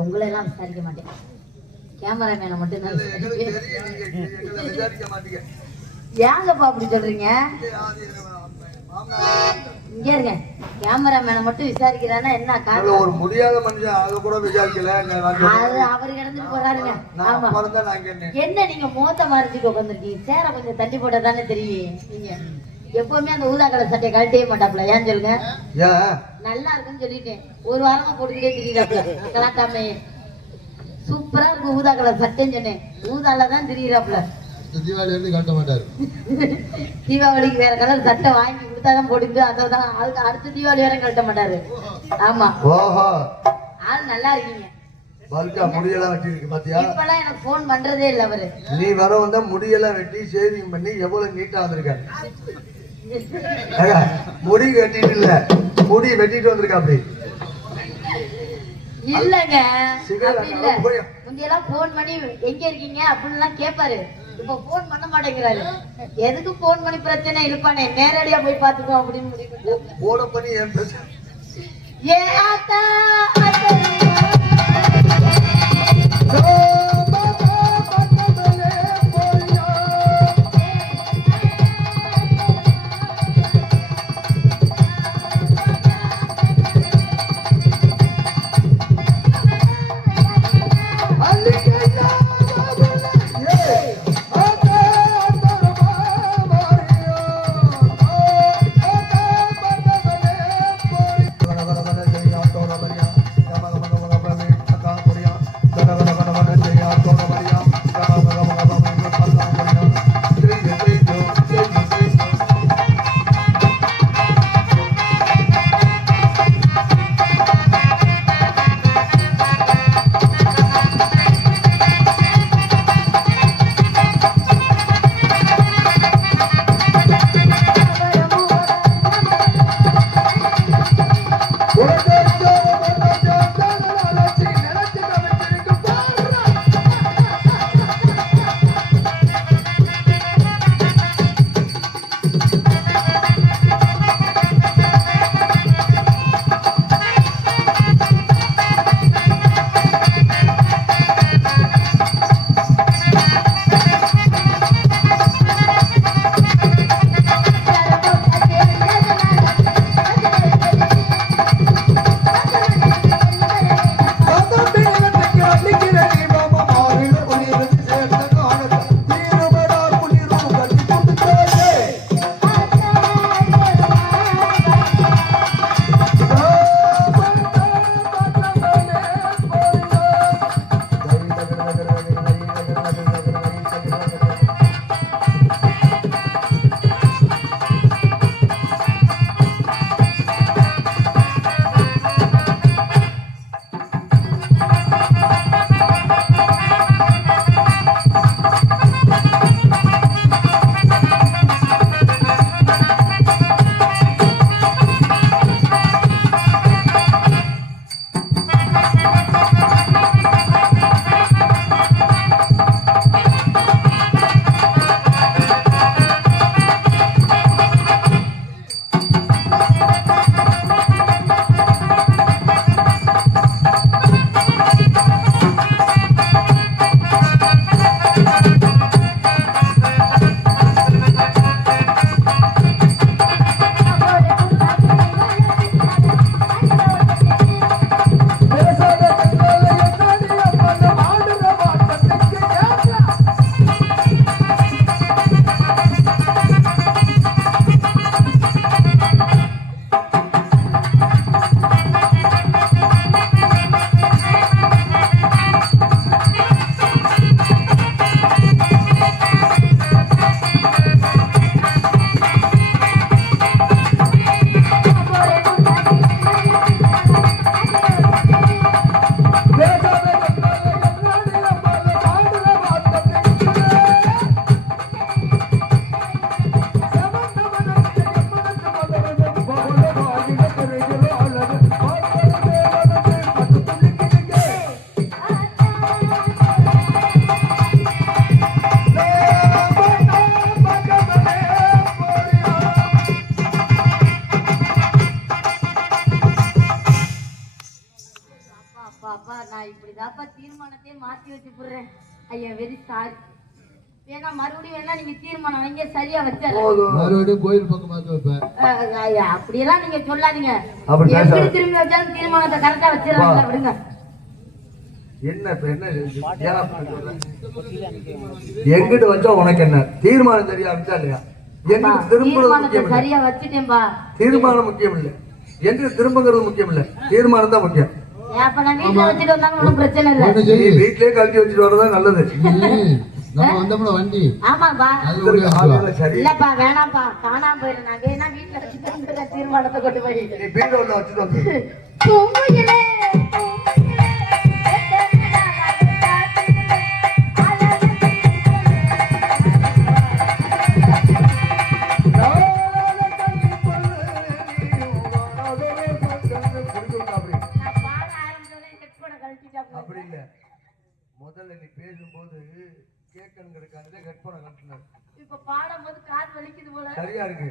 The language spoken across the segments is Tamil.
உங்களை எல்லாம் விசாரிக்க மாட்டேன், கேமராமேனை மட்டும் தான் ஏங்கப்பா அப்படி சொல்றீங்க? இங்க இருங்க, கேமராமேனை மட்டும் விசாரிக்கிறானா என்ன காரணம்? ஒரு முடியாத மனுஷன் அத கூட விசாரிக்கல, அது அவர் கிடந்துட்டு போறாருங்க. ஆமா, என்ன நீங்க மோத்த மறைச்சிட்டு உட்காந்துருக்கீங்க? சேர கொஞ்சம் தள்ளி போட்டா தானே தெரியும். நீங்க எப்பவுமே அந்த ஊதா கலர் சட்டையை கழட்டவே மாட்டாப்ல, ஏன் சொல்லுங்க? நல்லா இருக்குன்னு சொல்லிட்டேன், ஒரு வாரமா போட்டுக்கிட்டே திரியிறாப்ல கலாட்டாமே. சூப்பரா இருக்கு ஊதா கலர் சட்டைன்னு சொன்னேன், ஊதால தான் திரியிறாப்ல. தீபாவளி வந்து கட்ட மாட்டாரு. தீபாவளிக்கு வேற கலர் சட்டை வாங்கி கொடுத்தாதான் போடுங்க, அதான் அதுக்கு அடுத்த தீபாவளி வேற கட்ட மாட்டாரு. ஆமா, ஓஹோ, ஆள் நல்லா இருக்கீங்க. முடியெல்லாம் வெட்டி இருக்கு பாத்தியா? இப்பெல்லாம் எனக்கு போன் பண்றதே இல்ல அவரு. நீ வர வந்தா முடியெல்லாம் வெட்டி ஷேவிங் பண்ணி எவ்வளவு நீட்டா வந்திருக்காரு. முடி வெட்டிட்டு இல்ல, முடி வெட்டிட்டு வந்திருக்கா. அப்படி இல்லங்க, முந்தையெல்லாம் போன் பண்ணி எங்க இருக்கீங்க அப்படின்னு கேட்பாரு, இப்ப போன் பண்ண மாட்டேங்கிறாரு. எதுக்கு போன் பண்ணி பிரச்சனை இருப்பானே, நேரடியா போய் பாத்துக்கோ அப்படின்னு முடிவு போன பண்ணி ஏன் பிரச்சனை? ஏ ஆத்தா இதாப்பா தீர்மானத்தையே மாத்தி வச்சு போடுறேன். ஐயா வெரி சாரி. வேணா மறுபடியும் வேணா நீங்க தீர்மானம் வைங்க, சரியா வச்சிடறேன். மறுபடியும் கோயில் பக்கம் மாத்தி வைப்பேன். ஐயா அப்படியெல்லாம் நீங்க சொல்லாதீங்க. எப்படி திரும்பி வச்சாலும் தீர்மானத்தை கரெக்டா வச்சிடறாங்க. விடுங்க. என்ன எங்கிட்ட வச்சா உனக்கு என்ன? தீர்மானம் சரியா வச்சா இல்லையா? தீர்மானத்தை சரியா வச்சுட்டேன்பா. தீர்மானம் முக்கியம் இல்ல, என்று திரும்புங்கிறது முக்கியம் இல்ல, தீர்மானம் தான் முக்கியம். அப்ப நான் வீட்டுல வச்சுட்டு வந்தாலும் ஒன்றும் பிரச்சனை இல்ல. வீட்லயே கழட்டி வச்சுட்டு வரதான் நல்லது. நம்ம வந்தோம்ல வண்டி. ஆமாப்பா. இல்லப்பா வேணாம்ப்பா, காணாம போயிரு. நான் வேணா வீட்டுல வச்சுட்டு தீர்மானத்தை கொண்டு போய் வீட்டுல ஒண்ணு வச்சுட்டு வந்து அப்படி இல்ல. முதல்ல நீ பேசும்போது கேட்கணுங்கிறதுக்காக ஹெட்போனை கட்டினார். இப்ப பாடும்போது காது வலிக்குது போல. சரியா இருக்கு.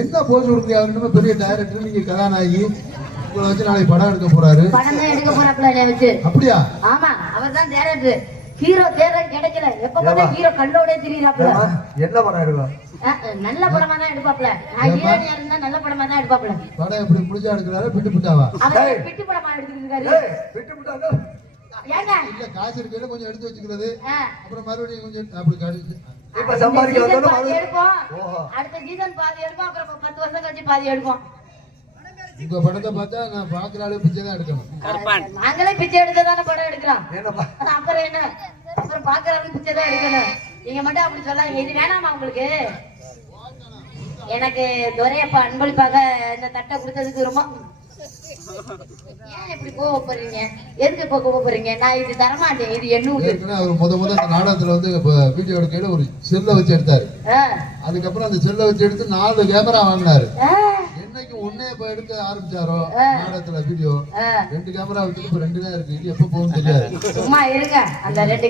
என்ன போஸ் கொடுக்குறீங்க? பெரிய டைரக்டர், நீங்க கதாநாயகி, உங்களை வச்சு நாளைக்கு படம் எடுக்க போறாரு. படம் தான் எடுக்க போறாப்ல. அப்படியா? ஆமா, அவர் தான் டைரக்டர். ஹீரோ தேர்தல் கிடைக்கல. எப்ப பார்த்தா ஹீரோ கல்லோட திரியறாப்ல. என்ன படம் எடுப்பா? நல்ல படமா தான் எடுப்பாப்ல. ஹீரோனியா இருந்தா நல்ல படமா தான் எடுப்பாப்ல. படம் எப்படி முடிஞ்சா எடுக்கறாரு? பிட்டு பிட்டாவா? அவர் பிட்டு படமா எடுத்துக்கிட்டு இருக்காரு. பிட்டு பிட்டாங்க. ஏங்க இல்ல, காசு இருக்கல கொஞ்சம் எடுத்து வச்சுக்கிறது. அப்புறம் மறுபடியும் கொஞ்சம் அப்படி காசு இப்ப சம்பாதிக்க வந்தோம் மறுபடியும் எடுப்போம். அடுத்த சீசன் பாதி எடுப்போம், அப்புறம் 10 வருஷம் கழிச்சு பாதி எடுப்போம். உங்க படத்தை பார்த்தா நான் பாக்குறாளே பிச்சை தான் எடுக்கணும். நாங்களே பிச்சை எடுத்ததான படம் எடுக்கிறோம். அப்புறம் என்ன, அப்புறம் பாக்குறாளே பிச்சை தான் எடுக்கணும். நீங்க மட்டும் அப்படி சொல்லாதீங்க. இது வேணாமா உங்களுக்கு? எனக்கு துரையப்பா அன்பளிப்பாக இந்த தட்டை கொடுத்ததுக்கு ரொம்ப ஏன் இப்படி கோவப்படுறீங்க? எதுக்கு இப்ப கோவப்படுறீங்க? நான் இது தரமாட்டேன், இது என்னுடைய. ஏற்கனவே அவர் முத இந்த நாடகத்துல வந்து வீடியோ எடுக்கையில ஒரு செல்லை வச்சு எடுத்தாரு. அதுக்கப்புறம் அந்த செல்லை வச்சு எடுத்து 4 கேமரா வாங்கினாரு. என்னைக்கு ஒன்னே இப்ப எடுக்க ஆரம்பிச்சாரோ நாடகத்துல வீடியோ 2 கேமரா வச்சுட்டு இப்ப 2 தான் இருக்கு. இது எப்ப போகும் தெரியாது. சும்மா இருங்க. அந்த 2